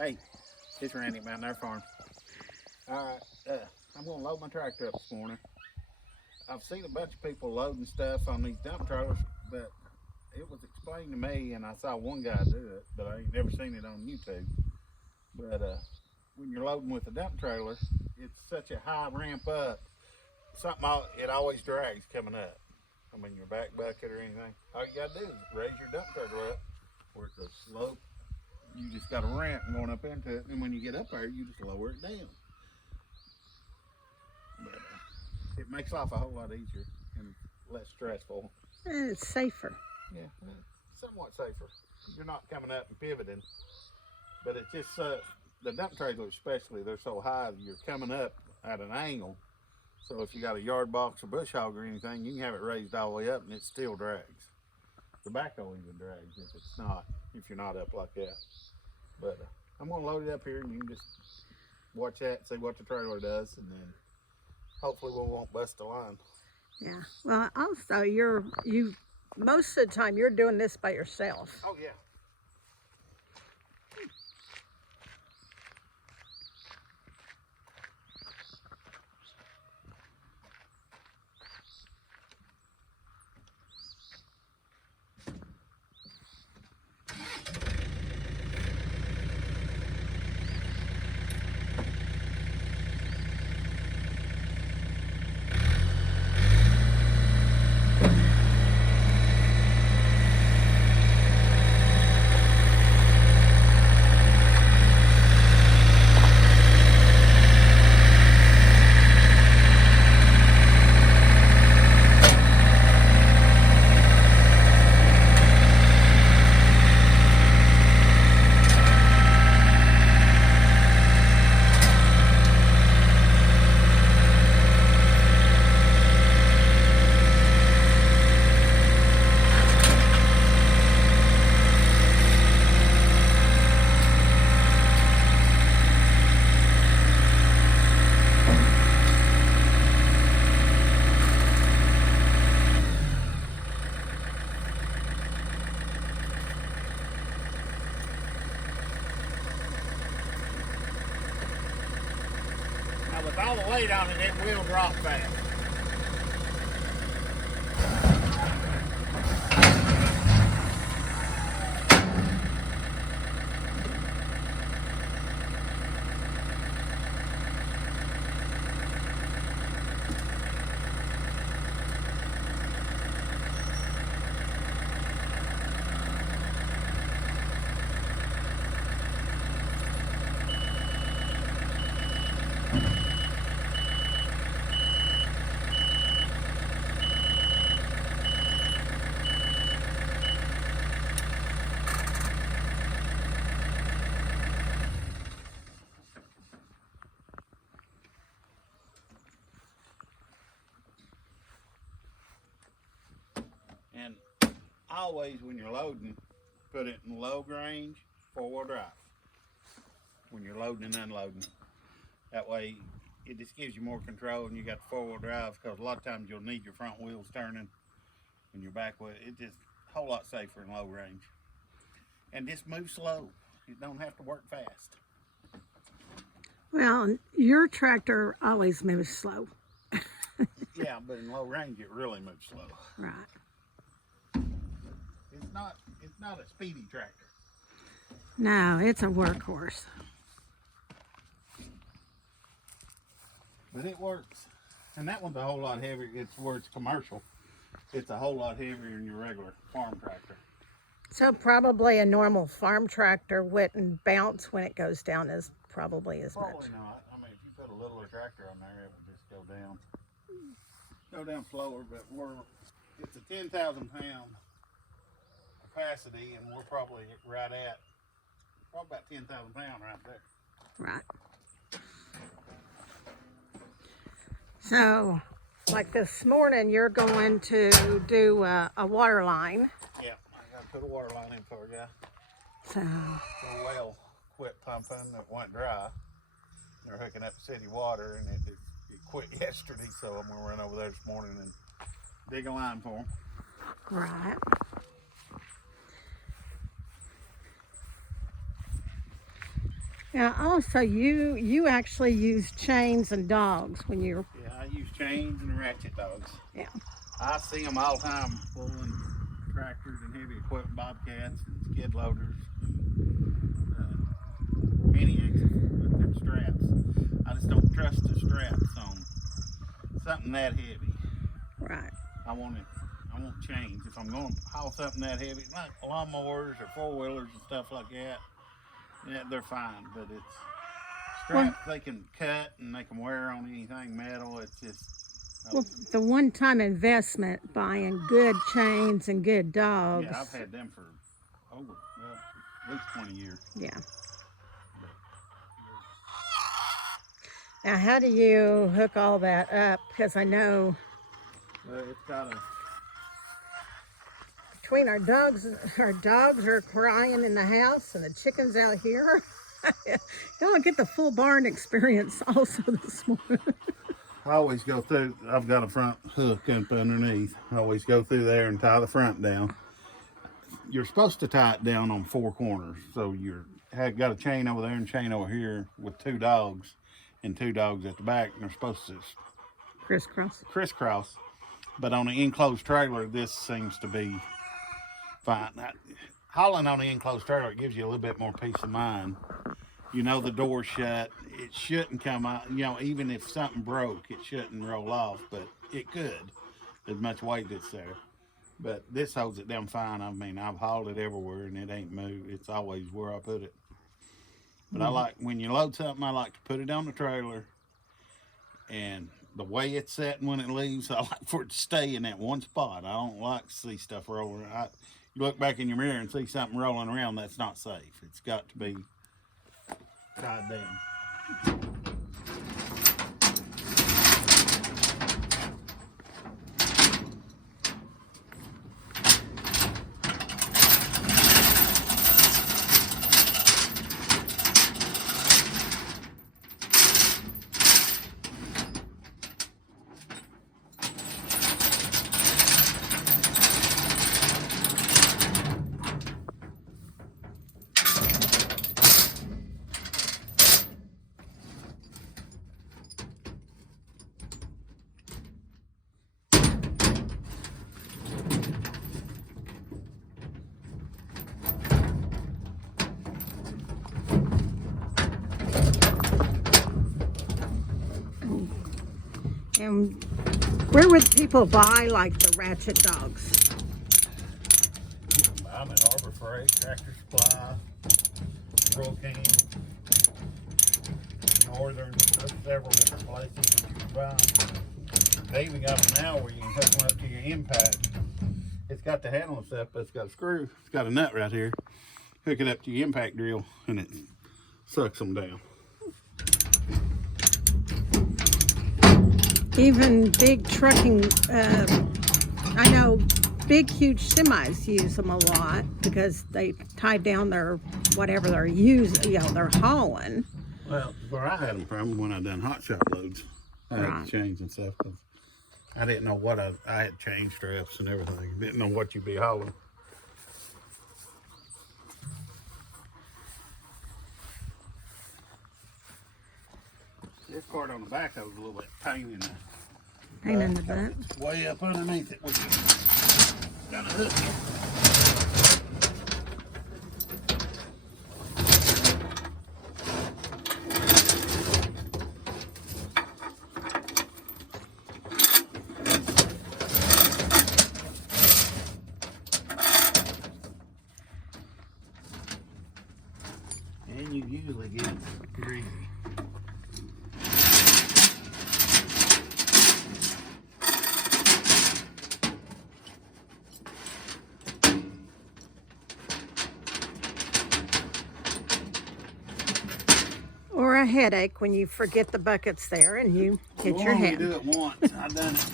Hey, it's Randy Mountain Air Farm. Alright, I'm gonna load my tractor up this morning. I've seen a bunch of people loading stuff on these dump trailers, but it was explained to me, and I saw one guy do it, but I ain't never seen it on YouTube. But when you're loading with a dump trailer, it's such a high ramp up. It always drags coming up. I mean, your back bucket or anything. All you gotta do is raise your dump trailer up where it's a slope. You just got a ramp going up into it, and when you get up there, you just lower it down. But it makes life a whole lot easier and less stressful. And it's safer. Yeah, somewhat safer. You're not coming up and pivoting, but it's just the dump trailers especially, they're so high you're coming up at an angle. So if you got a yard box or bush hog or anything, you can have it raised all the way up and it still drags. The backhoe even drags if you're not up like that. But I'm gonna load it up here and you can just watch that, see what the trailer does, and then hopefully we won't bust the line. Yeah. Well, also you most of the time you're doing this by yourself. Oh yeah. Now with all the weight on it, it will drop fast. And always when you're loading, put it in low range, 4-wheel drive. When you're loading and unloading. That way it just gives you more control and you got the 4-wheel drive, because a lot of times you'll need your front wheels turning and your back wheel. It's just a whole lot safer in low range. And just move slow. You don't have to work fast. Well, your tractor always moves slow. Yeah, but in low range it really moves slow. Right. It's not a speedy tractor. No, it's a workhorse. But it works. And that one's a whole lot heavier. It's where it's commercial. It's a whole lot heavier than your regular farm tractor. So probably a normal farm tractor wouldn't bounce when it goes down as probably as much. Probably not. I mean, if you put a littler tractor on there, it would just go down. Go down slower, but it's a 10,000 pound capacity, and we're probably about 10,000 pound right there. Right. So, like this morning, you're going to do a water line. Yeah, I got to put a water line in for you. So The well quit pumping. It went dry. They're hooking up city water, and it quit yesterday, so I'm gonna run over there this morning and dig a line for them. right. Yeah. Also, you actually use chains and dogs when you're. Yeah, I use chains and ratchet dogs. Yeah. I see them all the time pulling tractors and heavy equipment, bobcats and skid loaders, mini X's with them straps. I just don't trust the straps on something that heavy. Right. I want chains. If I'm going to haul something that heavy, like lawnmowers or four-wheelers and stuff like that, yeah, they're fine. But it's Well, straps they can cut and they can wear on anything metal. It's just, well, the one-time investment buying good chains and good dogs. yeah, I've had them for over, well, at least 20 years. Yeah. Now, how do you hook all that up? Because I know It's got a, between our dogs are crying in the house and the chickens out here. Don't get the full barn experience also this morning. I always go through, I've got a front hook up underneath. I always go through there and tie the front down. You're supposed to tie it down on four corners. So you're got a chain over there and a chain over here with two dogs and two dogs at the back. And they're supposed to crisscross. But on an enclosed trailer, this seems to be fine. Hauling on the enclosed trailer, it gives you a little bit more peace of mind. You know the door's shut. It shouldn't come out. You know, even if something broke, it shouldn't roll off, but it could. There's much weight that's there. But this holds it down fine. I mean, I've hauled it everywhere and it ain't moved. It's always where I put it. But I like, when you load something, I like to put it on the trailer. And the way it's set and when it leaves, I like for it to stay in that one spot. I don't like to see stuff rolling. You look back in your mirror and see something rolling around, that's not safe. It's got to be tied down. And where would people buy like the ratchet dogs? I'm at Harbor Freight, Tractor Supply, Rural King, Northern. There's several different places that you can buy them. They even got them now where you can hook them up to your impact. It's got the handle and stuff, but it's got a screw. It's got a nut right here. Hook it up to your impact drill and it sucks them down. Even big trucking, I know big, huge semis use them a lot because they tie down their whatever they're using, they're hauling. Well, where I had them from when I done hot shop loads, I had the chains and stuff. I didn't know what I had chain straps and everything. Didn't know what you'd be hauling. This part on the back was a little bit pain in the Pain in the butt. It's way up underneath it. We got a hook. And you usually get greasy. Or a headache when you forget the bucket's there and you hit your only head. do it once. I've done it.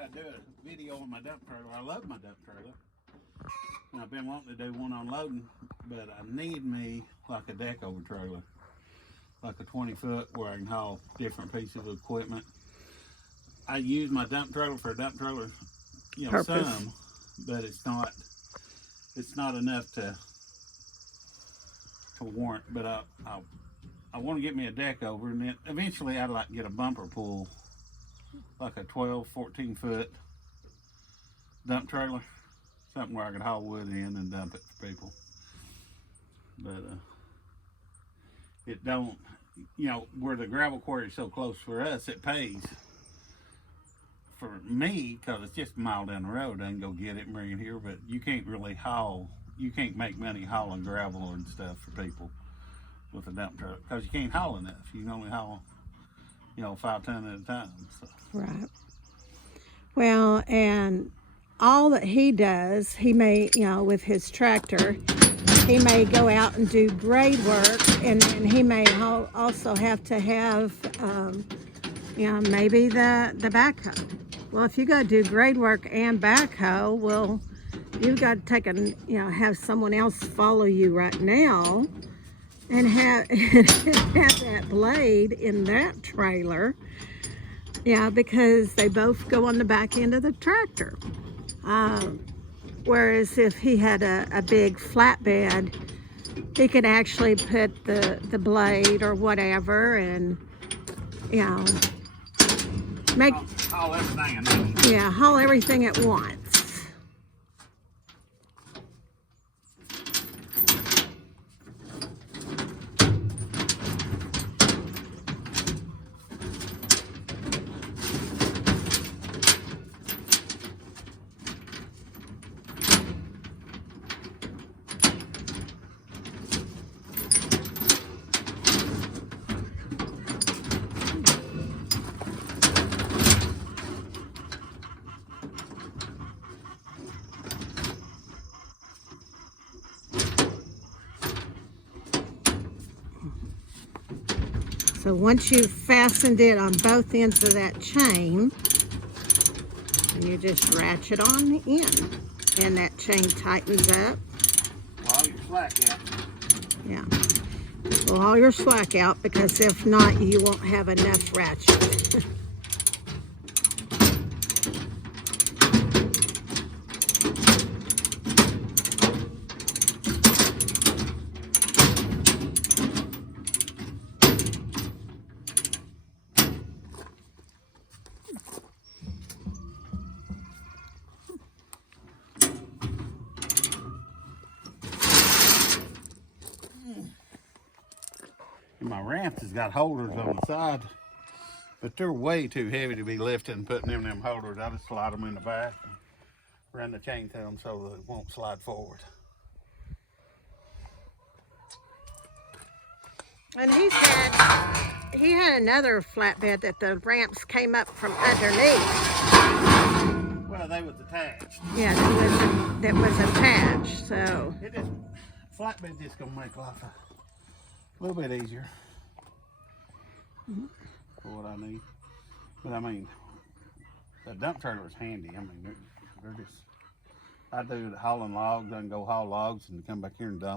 I'd do a video on my dump trailer. I love my dump trailer. And I've been wanting to do one on loading, but I need me like a deck over trailer. like a 20-foot where I can haul different pieces of equipment. I use my dump trailer for a dump trailer, you know, Purpose. some, but it's not enough to warrant. But I want to get me a deck over, and then eventually I'd like to get a bumper pull, like a 14 foot dump trailer, something where I could haul wood in and dump it for people. But it don't, you know, where the gravel quarry is so close for us, it pays for me because it's just a mile down the road. I can go get it and bring it here, but you can't really haul. You can't make money hauling gravel and stuff for people with a dump truck because you can't haul enough. You can only haul, you know, 5 tons at a time. So. Right. Well, and all that he does, he may, you know, with his tractor, he may go out and do grade work, and then he may also have to have, you know, maybe the backhoe. Well, if you got to do grade work and backhoe, well, you've got to take have someone else follow you right now and have that blade in that trailer. Yeah, because they both go on the back end of the tractor. Whereas if he had a big flatbed, he could actually put the blade or whatever and, you know, make... Haul everything. Yeah, haul everything at once. So once you've fastened it on both ends of that chain, you just ratchet on in, and that chain tightens up. Well, your slack out. Yeah. Pull all your slack out, because if not, you won't have enough ratchet. And my ramps has got holders on the side, but they're way too heavy to be lifting and putting in them holders. I just slide them in the back and run the chain through them so that it won't slide forward. And he had another flatbed that the ramps came up from underneath. Well, they was attached. Yeah, that was attached. So It just flatbed just gonna make life a little bit easier for what I need. But I mean, the dump trailer is handy. I mean, they're just. I do the hauling logs. I can go haul logs and come back here and dump.